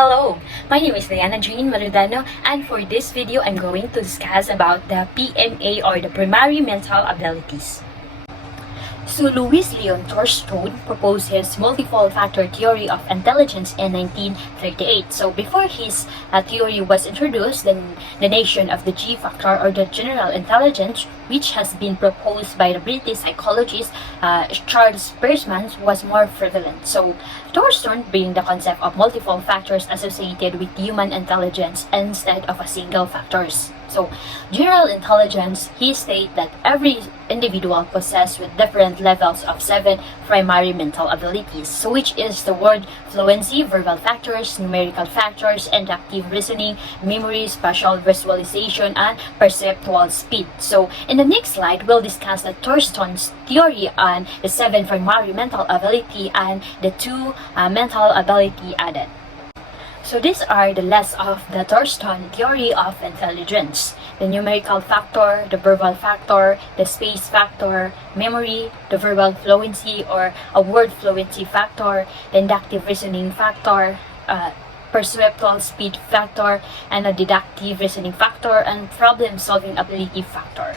Hello, my name is Diana Jane Marudano, and for this video, I'm going to discuss about the PMA or the primary mental abilities. So Louis Leon Thorstone proposed his multiple factor theory of intelligence in 1938. So before his theory was introduced, then the notion of the G factor or the general intelligence, which has been proposed by the British psychologist Charles Peirce, was more prevalent. So Thorstone bring the concept of multiple factors associated with human intelligence instead of a single factors. So, general intelligence, he states that every individual possesses with different levels of 7 primary mental abilities, so which is the word fluency, verbal factors, numerical factors, inductive reasoning, memory, spatial visualization, and perceptual speed. So, in the next slide, we'll discuss the Thorstone's theory on the 7 primary mental ability and the 2 mental ability added. So these are the list of the Thorstone theory of intelligence: the numerical factor, the verbal factor, the space factor, memory, the verbal fluency or a word fluency factor, the inductive reasoning factor, perceptual speed factor, and a deductive reasoning factor, and problem solving ability factor.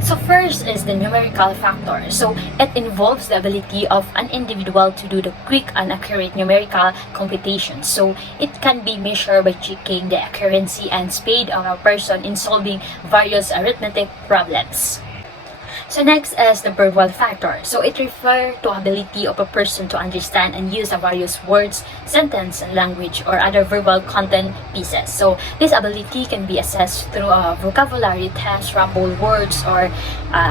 So first is the numerical factor. So it involves the ability of an individual to do the quick and accurate numerical computations. So it can be measured by checking the accuracy and speed of a person in solving various arithmetic problems. So next is the verbal factor. So it refers to ability of a person to understand and use various words, sentence, language, or other verbal content pieces. So this ability can be assessed through a vocabulary test, rumble words, or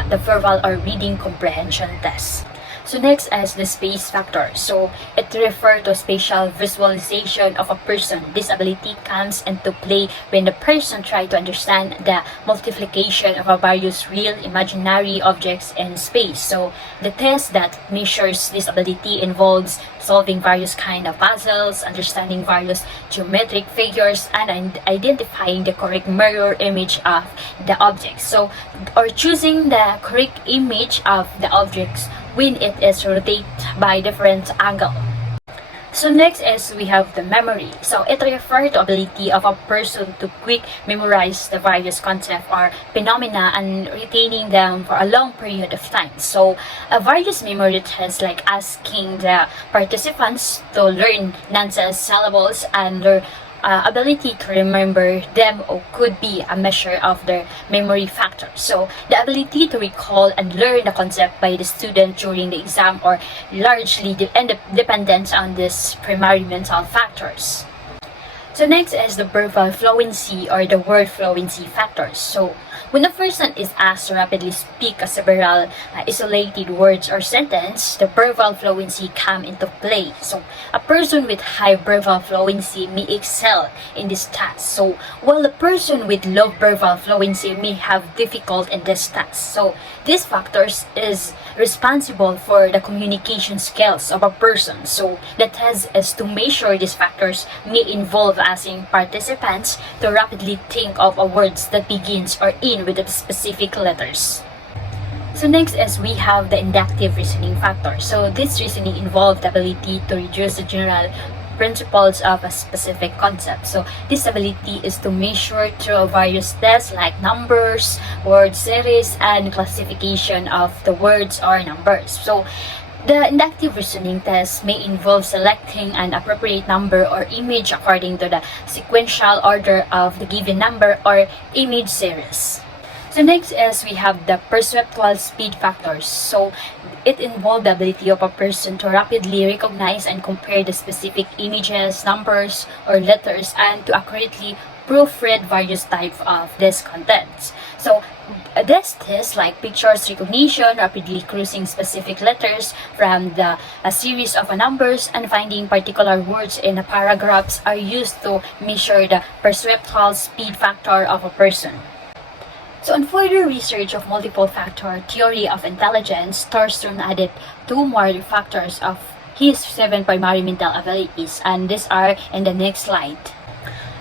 the verbal or reading comprehension test. So next is the space factor. So it refers to spatial visualization of a person. This ability comes into play when the person tries to understand the multiplication of various real imaginary objects in space. So the test that measures this ability involves solving various kind of puzzles, understanding various geometric figures, and identifying the correct mirror image of the objects. So, or choosing the correct image of the objects when it is rotated by different angle. So next is we have the memory. So it refers to ability of a person to quick memorize the various concepts or phenomena and retaining them for a long period of time. So various memory tests like asking the participants to learn nonsense syllables and their ability to remember them or could be a measure of their memory factor. So the ability to recall and learn the concept by the student during the exam or largely dependent on these primary mental factors. So next is the verbal fluency or the word fluency factors. So when a person is asked to rapidly speak several isolated words or sentences, the verbal fluency come into play. So a person with high verbal fluency may excel in this task. So while a person with low verbal fluency may have difficulty in this task. So these factors is responsible for the communication skills of a person. So the test is to measure these factors may involve asking participants to rapidly think of a words that begins or ends with the specific letters. So next is we have the inductive reasoning factor. So this reasoning involves the ability to reduce the general principles of a specific concept. So this ability is to measure through various tests like numbers, word series, and classification of the words or numbers. So the inductive reasoning test may involve selecting an appropriate number or image according to the sequential order of the given number or image series. So next is we have the perceptual speed factors. So it involves the ability of a person to rapidly recognize and compare the specific images, numbers, or letters and to accurately proofread various types of this contents. So this test like pictures recognition, rapidly cruising specific letters from a series of numbers, and finding particular words in paragraphs are used to measure the perceptual speed factor of a person. So on further research of multiple factor theory of intelligence, Thorstone added 2 more factors of his 7 primary mental abilities, and these are in the next slide.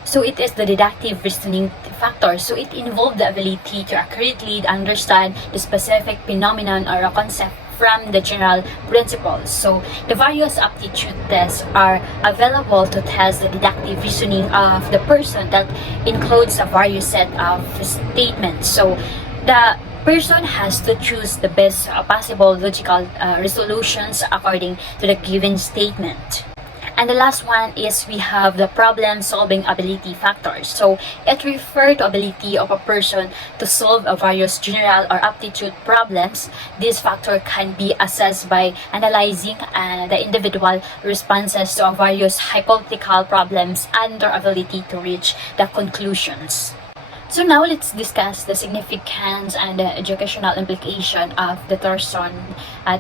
So it is the deductive reasoning factor. So it involves the ability to accurately understand the specific phenomenon or a concept from the general principles. So the various aptitude tests are available to test the deductive reasoning of the person that includes a various set of statements. So the person has to choose the best possible logical resolutions according to the given statement. And the last one is we have the problem solving ability factors. So it refers to ability of a person to solve a various general or aptitude problems. This factor can be assessed by analyzing the individual responses to various hypothetical problems and their ability to reach the conclusions. So now let's discuss the significance and the educational implication of the Thorson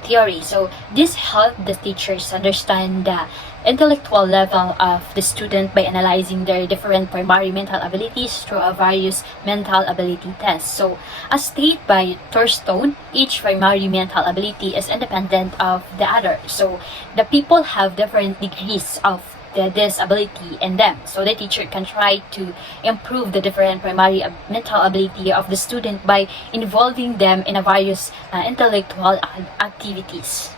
theory. So this helps the teachers understand the intellectual level of the student by analyzing their different primary mental abilities through a various mental ability tests. So as stated by Thorson, each primary mental ability is independent of the other. So the people have different degrees of the disability in them, so the teacher can try to improve the different primary mental ability of the student by involving them in a various intellectual activities.